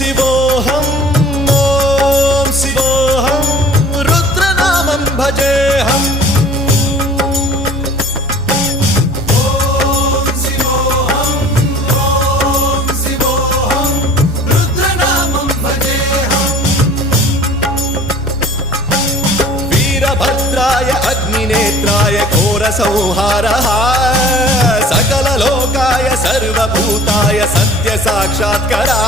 शिवोऽहं ॐ शिवोऽहं रुद्रनामं भजेऽहम् वीरभद्राय अग्निनेत्राय घोरसंहारः सकललोकाय सर्वभूताय सत्यसाक्षात्कारा